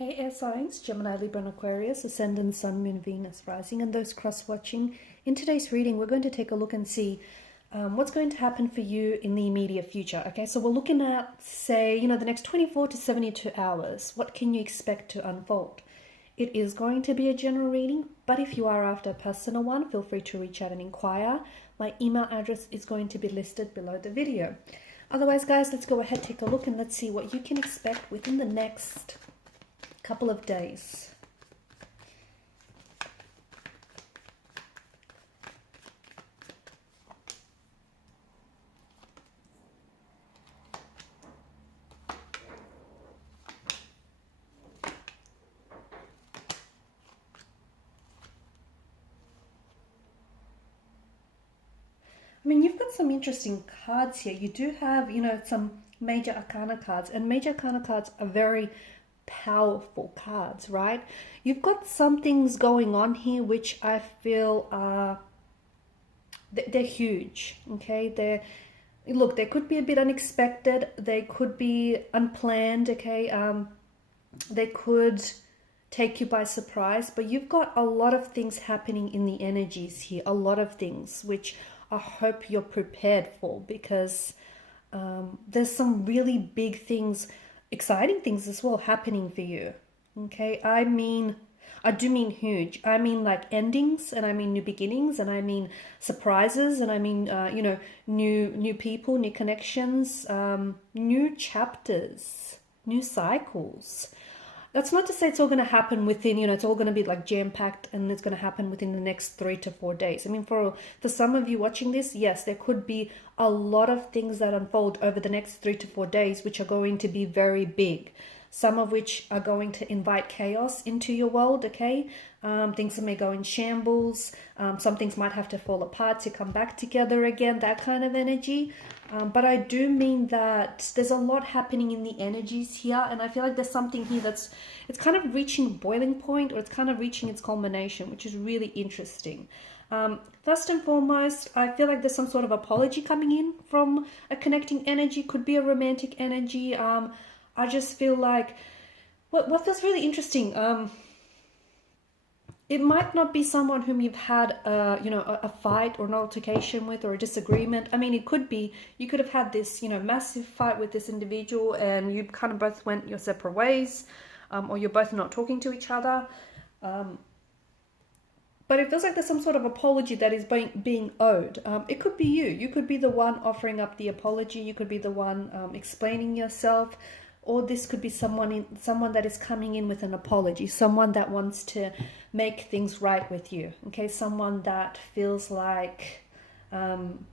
Hey air signs, Gemini, Libra and Aquarius, Ascendant, Sun, Moon, Venus, Rising, and those cross-watching. In today's reading, we're going to take a look and see what's going to happen for you in the immediate future. Okay, so we're looking at, say, the next 24 to 72 hours. What can you expect to unfold? It is going to be a general reading, but if you are after a personal one, feel free to reach out and inquire. My email address is going to be listed below the video. Otherwise, guys, let's go ahead, take a look, and let's see what you can expect within the next couple of days. I mean, you've got some interesting cards here. You do have, some major arcana cards, and major arcana cards are very powerful cards, right? You've got some things going on here which I feel are they're huge. Okay, look, they could be a bit unexpected, they could be unplanned. Okay, they could take you by surprise, but you've got a lot of things happening in the energies here, a lot of things which I hope you're prepared for, because there's some really big things, exciting things as well happening for you. Okay, I do mean huge. I mean like endings, and I mean new beginnings, and I mean surprises, and I mean new people, new connections, new chapters, new cycles. That's not to say it's all going to happen within, it's all going to be like jam-packed and it's going to happen within the next 3 to 4 days. I mean, for some of you watching this, yes, there could be a lot of things that unfold over the next 3 to 4 days, which are going to be very big. Some of which are going to invite chaos into your world, okay? Things may go in shambles. Some things might have to fall apart to come back together again, that kind of energy. But I do mean that there's a lot happening in the energies here, and I feel like there's something here it's kind of reaching boiling point, or it's kind of reaching its culmination, which is really interesting. First and foremost, I feel like there's some sort of apology coming in from a connecting energy, could be a romantic energy. I just feel like what feels really interesting, it might not be someone whom you've had a fight or an altercation with, or a disagreement. I mean, it could be, you could have had this massive fight with this individual, and you kind of both went your separate ways, or you're both not talking to each other. But it feels like there's some sort of apology that is being owed. It could be you. You could be the one offering up the apology. You could be the one explaining yourself. Or this could be someone that is coming in with an apology. Someone that wants to make things right with you. Okay, someone that feels like... someone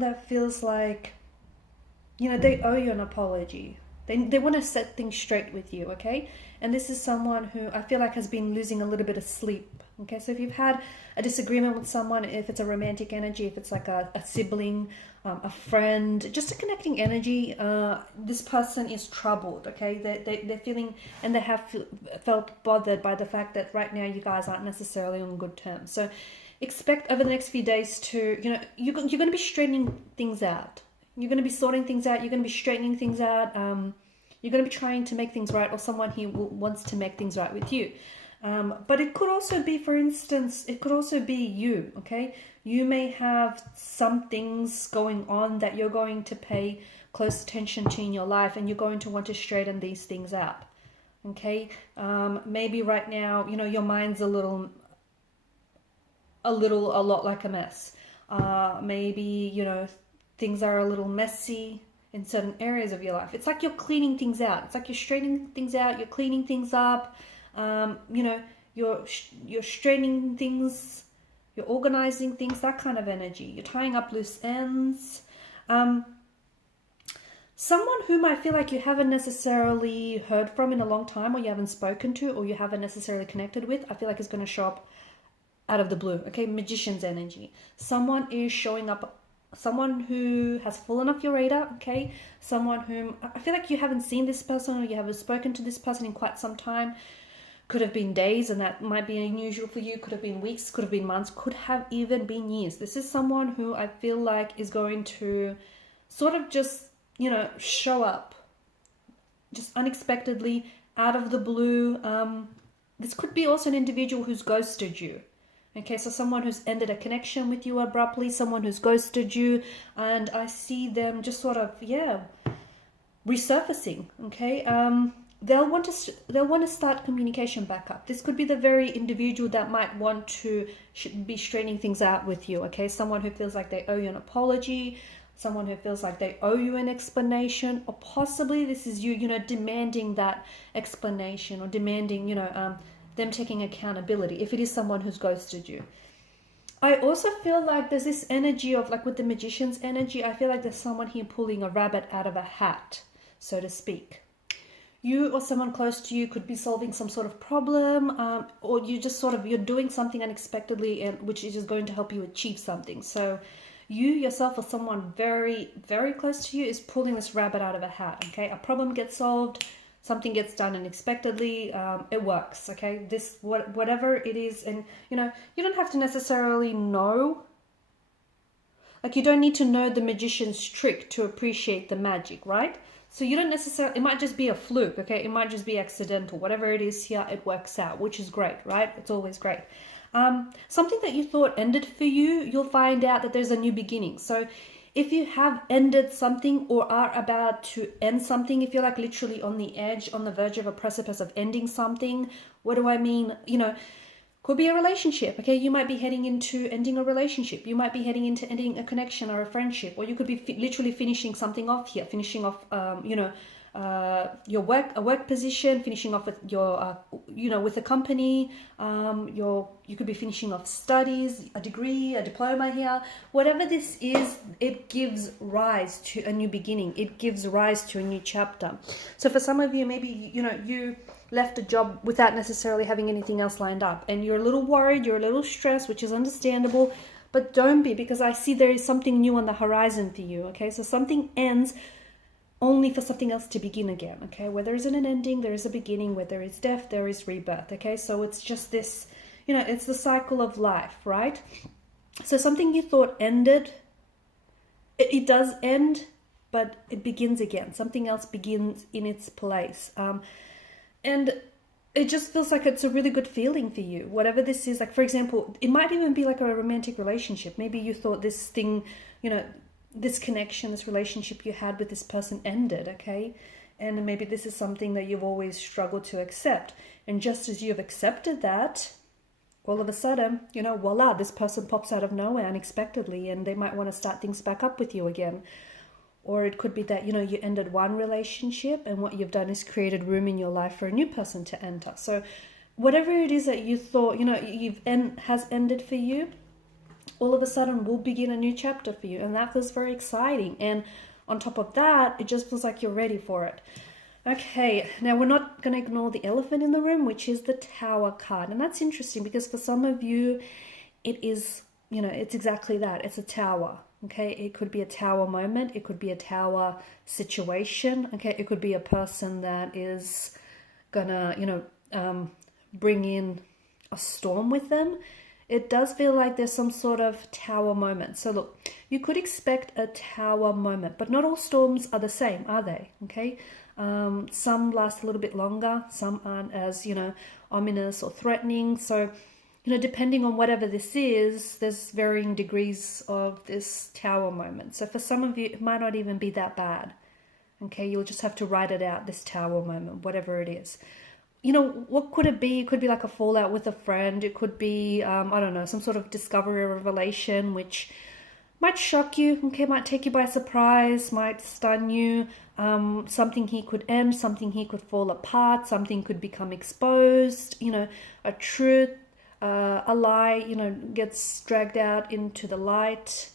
that feels like, they owe you an apology. They want to set things straight with you, okay? And this is someone who I feel like has been losing a little bit of sleep, okay? So if you've had a disagreement with someone, if it's a romantic energy, if it's like a sibling, a friend, just a connecting energy, this person is troubled, okay? They're feeling, and they have felt bothered by the fact that right now you guys aren't necessarily on good terms. So expect over the next few days to, you're going to be straightening things out. You're going to be sorting things out. You're going to be straightening things out. You're going to be trying to make things right, or someone here wants to make things right with you. But it could also be, for instance, it could also be you, okay? You may have some things going on that you're going to pay close attention to in your life, and you're going to want to straighten these things out, okay? Maybe right now, your mind's a lot like a mess. Maybe, things are a little messy in certain areas of your life. It's like you're cleaning things out. It's like you're straightening things out. You're cleaning things up. You're straightening things. You're organizing things. That kind of energy. You're tying up loose ends. Someone whom I feel like you haven't necessarily heard from in a long time, or you haven't spoken to, or you haven't necessarily connected with, I feel like is going to show up out of the blue. Okay, magician's energy. Someone is showing up. Someone who has fallen off your radar, okay? Someone whom I feel like you haven't seen this person, or you haven't spoken to this person in quite some time. Could have been days, and that might be unusual for you. Could have been weeks, could have been months, could have even been years. This is someone who I feel like is going to sort of just, show up just unexpectedly, out of the blue. This could be also an individual who's ghosted you. Okay, so someone who's ended a connection with you abruptly, someone who's ghosted you, and I see them just sort of, resurfacing. Okay, they'll want to start communication back up. This could be the very individual that might want to be straightening things out with you. Okay, someone who feels like they owe you an apology, someone who feels like they owe you an explanation, or possibly this is you, demanding that explanation, or demanding, them taking accountability if it is someone who's ghosted you. I also feel like there's this energy of, like with the magician's energy, I feel like there's someone here pulling a rabbit out of a hat, so to speak. You or someone close to you could be solving some sort of problem, or you just you're doing something unexpectedly, and which is just going to help you achieve something. So you yourself or someone very, very close to you is pulling this rabbit out of a hat. Okay, a problem gets solved, something gets done unexpectedly, it works. Okay, whatever it is, and you don't have to necessarily know. Like, you don't need to know the magician's trick to appreciate the magic, right? So you don't necessarily, it might just be a fluke, okay? It might just be accidental. Whatever it is here, it works out, which is great, right? It's always great. Something that you thought ended for you, you'll find out that there's a new beginning. So if you have ended something or are about to end something, if you're like literally on the edge, on the verge of a precipice of ending something, what do I mean? Could be a relationship, okay? You might be heading into ending a relationship. You might be heading into ending a connection or a friendship, or you could be literally finishing something off here, finishing off, your work position, finishing off with your, with a company. You could be finishing off studies, a degree, a diploma here. Whatever this is, it gives rise to a new beginning. It gives rise to a new chapter. So for some of you, maybe, you left a job without necessarily having anything else lined up, and you're a little worried, you're a little stressed, which is understandable, but don't be, because I see there is something new on the horizon for you. Okay, so something ends only for something else to begin again. Okay, where there isn't an ending, there is a beginning. Where there is death, there is rebirth. Okay, so it's just this, it's the cycle of life, right? So something you thought ended, it does end, but it begins again. Something else begins in its place. And it just feels like it's a really good feeling for you. Whatever this is, like, for example, it might even be like a romantic relationship. Maybe you thought this thing, this connection, this relationship you had with this person ended, okay? And maybe this is something that you've always struggled to accept. And just as you've accepted that, all of a sudden, voila, this person pops out of nowhere unexpectedly, and they might want to start things back up with you again. Or it could be that, you ended one relationship, and what you've done is created room in your life for a new person to enter. So whatever it is that you thought, has ended for you, all of a sudden will begin a new chapter for you. And that feels very exciting. And on top of that, it just feels like you're ready for it. Okay, now we're not going to ignore the elephant in the room, which is the Tower card. And that's interesting because for some of you, it is, it's exactly that. It's a tower. Okay, it could be a tower moment. It could be a tower situation. Okay, it could be a person that is gonna, bring in a storm with them. It does feel like there's some sort of tower moment. So look, you could expect a tower moment, but not all storms are the same, are they? Okay, some last a little bit longer. Some aren't as, ominous or threatening. So, depending on whatever this is, there's varying degrees of this tower moment. So for some of you, it might not even be that bad. Okay, you'll just have to write it out, this tower moment, whatever it is. What could it be? It could be like a fallout with a friend. It could be, some sort of discovery or revelation, which might shock you, okay, might take you by surprise, might stun you. Something here could end, something here could fall apart, something could become exposed, a truth. A lie, gets dragged out into the light,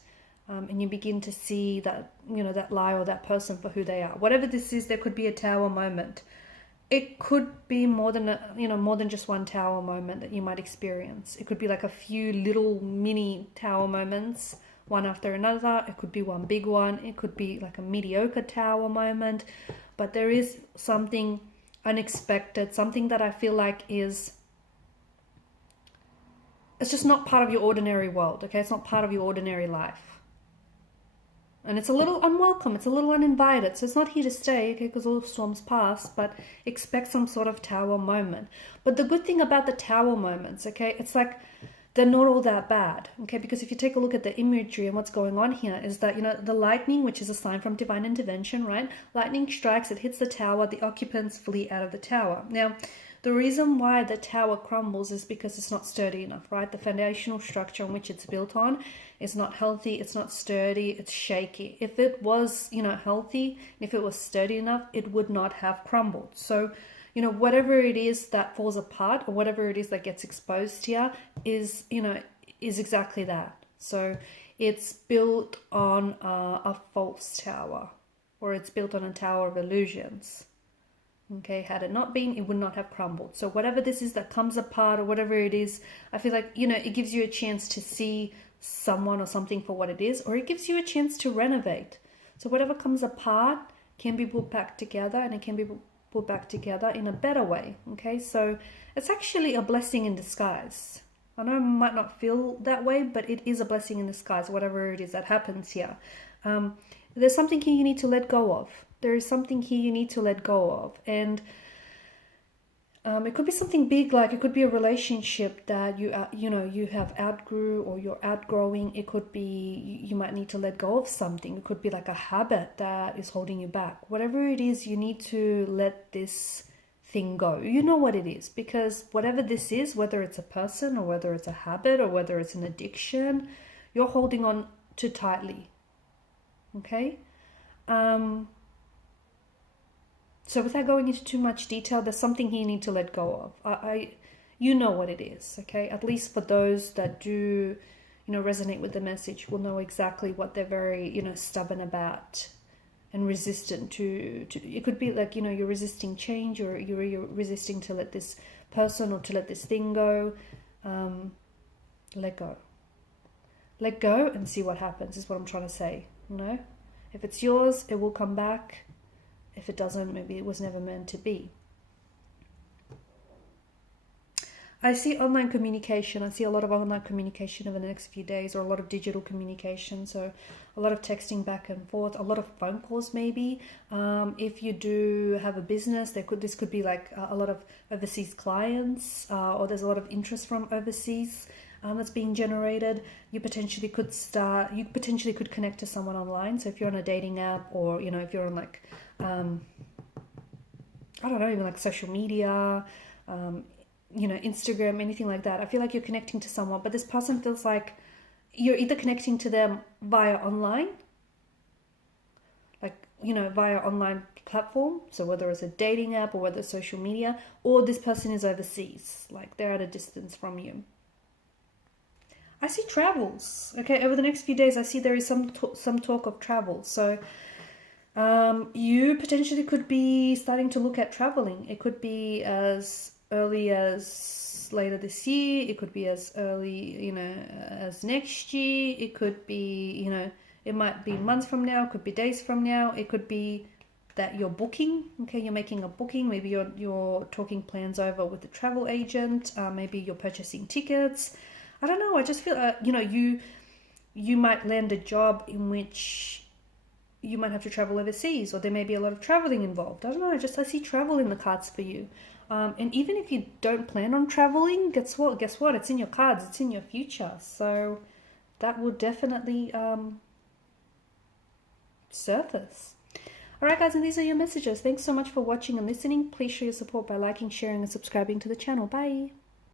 and you begin to see that, that lie or that person for who they are. Whatever this is, there could be a tower moment. It could be more than just one tower moment that you might experience. It could be like a few little mini tower moments, one after another. It could be one big one. It could be like a mediocre tower moment. But there is something unexpected, something that I feel like it's just not part of your ordinary world, okay? It's not part of your ordinary life. And it's a little unwelcome, it's a little uninvited. So it's not here to stay, okay, because all the storms pass, but expect some sort of tower moment. But the good thing about the tower moments, okay, it's like they're not all that bad, okay, because if you take a look at the imagery and what's going on here is that, you know, the lightning, which is a sign from divine intervention, right? Lightning strikes, it hits the tower, the occupants flee out of the tower. Now, the reason why the tower crumbles is because it's not sturdy enough, right? The foundational structure on which it's built on is not healthy, it's not sturdy, it's shaky. If it was, you know, healthy, if it was sturdy enough, it would not have crumbled. So, you know, whatever it is that falls apart or whatever it is that gets exposed here is, you know, is exactly that. So it's built on a false tower, or it's built on a tower of illusions. Okay, had it not been, it would not have crumbled. So whatever this is that comes apart or whatever it is, I feel like, you know, it gives you a chance to see someone or something for what it is, or it gives you a chance to renovate. So whatever comes apart can be put back together, and it can be put back together in a better way. Okay, so it's actually a blessing in disguise. I know it might not feel that way, but it is a blessing in disguise, whatever it is that happens here. There's something here you need to let go of. There is something here you need to let go of. And it could be something big, like it could be a relationship that you have outgrew or you're outgrowing. It could be you might need to let go of something. It could be like a habit that is holding you back. Whatever it is, you need to let this thing go. You know what it is, because whatever this is, whether it's a person or whether it's a habit or whether it's an addiction, you're holding on too tightly. Okay? So without going into too much detail, there's something here you need to let go of. You know what it is, okay? At least for those that do, you know, resonate with the message, will know exactly what they're very, you know, stubborn about and resistant to. It could be like, you know, you're resisting change, or you're resisting to let this person or to let this thing go. Let go. Let go and see what happens is what I'm trying to say, you know? If it's yours, it will come back. If it doesn't, maybe it was never meant to be. I see online communication. I see a lot of online communication over the next few days, or a lot of digital communication. So a lot of texting back and forth, a lot of phone calls maybe. If you do have a business, this could be like a lot of overseas clients, or there's a lot of interest from overseas that's being generated. You potentially could connect to someone online. So if you're on a dating app, or, you know, if you're on like, I don't know, even like social media, you know, Instagram, anything like that. I feel like you're connecting to someone, but this person feels like you're either connecting to them via online, like, you know, via online platform. So whether it's a dating app or whether it's social media, or this person is overseas, like they're at a distance from you. I see travels. Okay, over the next few days, I see there is some talk of travel. So you potentially could be starting to look at traveling. It could be as early as later this year. It could be as early, you know, as next year. It could be, you know, it might be months from now. It could be days from now. It could be that you're booking. Okay, you're making a booking. Maybe you're talking plans over with the travel agent. Maybe you're purchasing tickets. I don't know. I just feel, you know, you might land a job in which you might have to travel overseas, or there may be a lot of traveling involved. I don't know. I see travel in the cards for you. And even if you don't plan on traveling, guess what? It's in your cards. It's in your future. So that will definitely surface. All right, guys, and these are your messages. Thanks so much for watching and listening. Please show your support by liking, sharing, and subscribing to the channel. Bye.